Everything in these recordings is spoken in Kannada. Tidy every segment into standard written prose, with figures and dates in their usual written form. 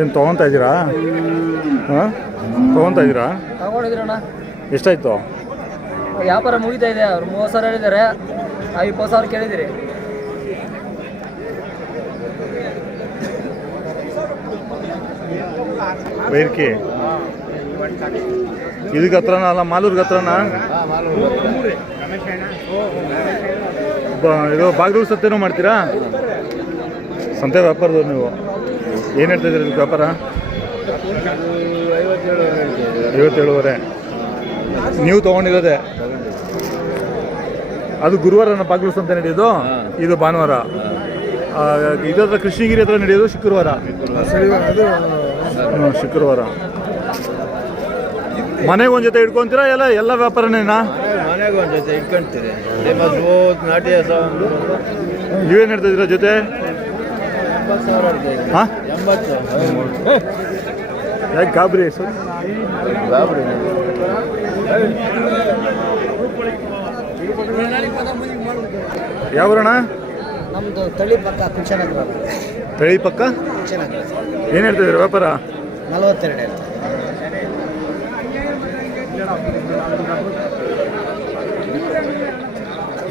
ಏನು ತೊಗೊತಾ ಇದ್ದೀರಾ? ಹಾಂ, ತೊಗೊತಾ ಇದ್ದೀರಾ? ತಗೊಂಡಿದ್ರಣ್ಣ. ಎಷ್ಟಾಯ್ತು ವ್ಯಾಪಾರ? ಮುಗಿತಾ ಇದೆ. ಅವ್ರು 30,000 ಹೇಳಿದ್ದಾರೆ, 20,000 ಕೇಳಿದಿರಿ. ಬೈರ್ಕಿ ಇದಕ್ಕೆ ಹತ್ರನ ಅಲ್ಲ, ಮಾಲೂರ್ಗೆ ಹತ್ರನಾ? ಇದು ಬಾಗ್ಲೂರು ಸತ್ತೇನೋ ಮಾಡ್ತೀರಾ? ಸಂತೆ ವ್ಯಾಪಾರದವ್ರು ನೀವು. ಏನು ಹೇಳ್ತಾಯಿದ್ದೀರಿ ಇದಕ್ಕೆ ವ್ಯಾಪಾರ? 57,500. ನೀವು ತೊಗೊಂಡಿರೋದೆ ಅದು ಗುರುವಾರನ ಬಾಗ್ಲೂರು ಸಂತೆ ನಡೆಯೋದು, ಇದು ಭಾನುವಾರ. ಇದರ ಕೃಷ್ಣಗಿರಿ ಹತ್ರ ನಡೆಯೋದು ಶುಕ್ರವಾರ. ಶುಕ್ರವಾರ. ಮನೆಗೆ ಒಂದು ಜೊತೆ ಇಟ್ಕೊಂತೀರಾ? ಎಲ್ಲ ವ್ಯಾಪಾರನೇನಾ? ಮನೆಗೆ ಒಂದು ಜೊತೆ ಇಟ್ಕೊಂತೀರಿ. ನಾಟಿ ನೀವೇನು ಹೇಳ್ತಾಯಿದ್ದೀರಾ ಜೊತೆ? 80,000. ಹಾಂ, 80. ಯಾಕೆ ಗಾಬರಿ ಸರ್? ಗಾಬರಿ. ಯಾವರಣ? ನಮ್ಮದು ತಳಿ ಪಕ್ಕ ಕುಂಚನಗರ. ತಳಿ ಪಕ್ಕ ಕುಂಚನಗರ. ಏನು ಹೇಳ್ತಿದ್ದೀರಾ ವ್ಯಾಪಾರ? 42 ಹೇಳ್ತಾರೆ.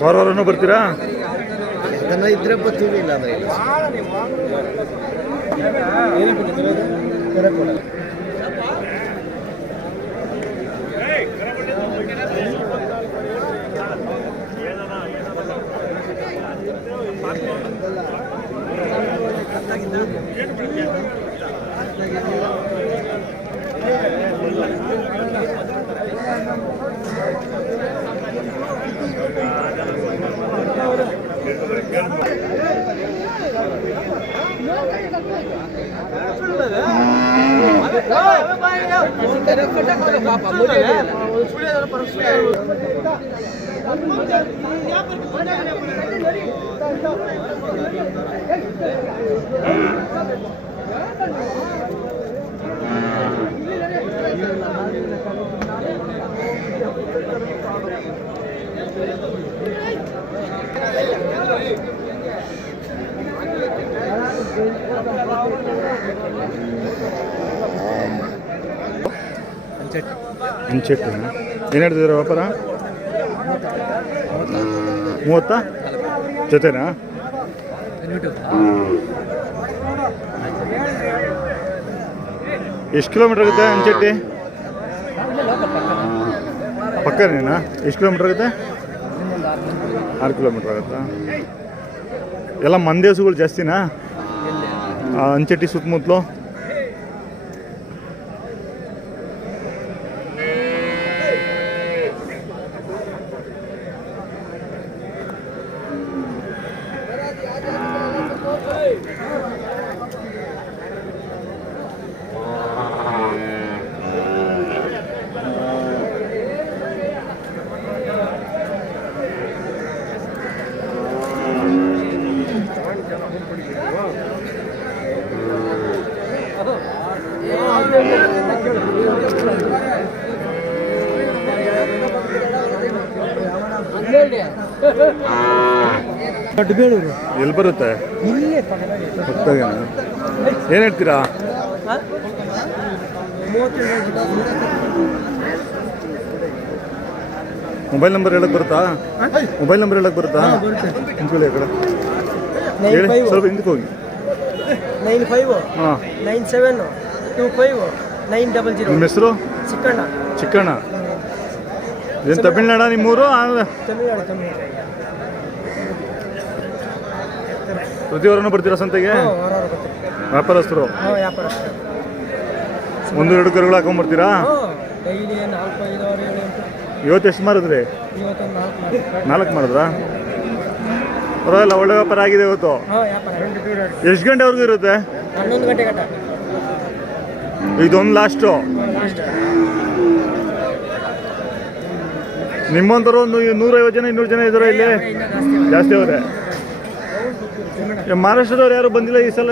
ವಾರನೂ ಬರ್ತೀರಾ? ಅದನ್ನು ಇದ್ರೆ ಬರ್ತೀವಿ, ಇಲ್ಲ ಅಂದರೆ ಇಂಚೆಟ್ಟು ಏನು ಹೇಳ್ತಿದ್ದೀರಾ ವ್ಯಾಪಾರ? 30 ಜೊತೆನಾ? ಎಷ್ಟು ಕಿಲೋಮೀಟ್ರ್ ಆಗುತ್ತೆ ಅಂಚೆಟ್ಟಿ? ಪಕ್ಕನೇನಾ? ಎಷ್ಟು ಕಿಲೋಮೀಟ್ರ್ ಆಗುತ್ತೆ? 6 ಕಿಲೋಮೀಟ್ರ್ ಆಗುತ್ತಾ? ಎಲ್ಲ ಮಂದೇಸುಗಳು ಜಾಸ್ತಿನಾ ಅಂಚೆಟ್ಟಿ ಸುತ್ತಮುತ್ತಲು? ಎಲ್ಲಿ ಬರುತ್ತೆ? ಏನು ಹೇಳ್ತೀರಾ? ಮೊಬೈಲ್ ನಂಬರ್ ಹೇಳಕ್ ಬರುತ್ತಾ? ಮೊಬೈಲ್ ನಂಬರ್ ಹೇಳಕ್ ಬರುತ್ತಾ? ನಿಂತ್ಕೊಳ್ಳಿ ಆ ಕಡೆ ಹೇಳಿ, ಸ್ವಲ್ಪ ಹಿಂದಕ್ಕೆ ಹೋಗಿ. 95 97 25 900 ನಿಮ್ಮ ಹೆಸರು ಚಿಕ್ಕಣ್ಣ ಚಿಕ್ಕಣ್ಣ. ಏನು ತಮಿಳ್ನಾಡ ನಿಮ್ಮೂರು? ತಮಿಳ್ನಾಡು ತಮಿಳ್ನಾಡು ಪ್ರತಿ ವಾರನೂ ಬರ್ತೀರಾ ಸಂತೆಗೆ? ವ್ಯಾಪಾರಸ್ಥರು ವ್ಯಾಪಾರ 1-2 ಕರುಗಳು ಹಾಕೊಂಡ್ಬರ್ತೀರಾ? ಡೈಲಿ 4-5 7 8 ಇವತ್ತು ಎಷ್ಟು ಮಾರಿದ್ರಿ? ಇವತ್ತೊಂದು 4 ಮಾಡಿದ್ರಾ? ಪರವಾಗಿಲ್ಲ, ಒಳ್ಳೆ ವ್ಯಾಪಾರ ಆಗಿದೆ ಇವತ್ತು. ವ್ಯಾಪಾರ ಎಷ್ಟು ಗಂಟೆವರೆಗೂ ಇರುತ್ತೆ? 11 ಗಂಟೆ ಗಂಟ ಇದೊಂದು ಲಾಸ್ಟು. ನಿಮ್ಮಂಥವ್ರು ಒಂದು 150 ಜನ 200 ಜನ ಇದ್ದಾರೆ ಇಲ್ಲಿ? ಜಾಸ್ತಿ ಅವರೇ. ಮಹಾರಾಷ್ಟ್ರದವ್ರು ಯಾರು ಬಂದಿಲ್ಲ ಈ ಸಲ?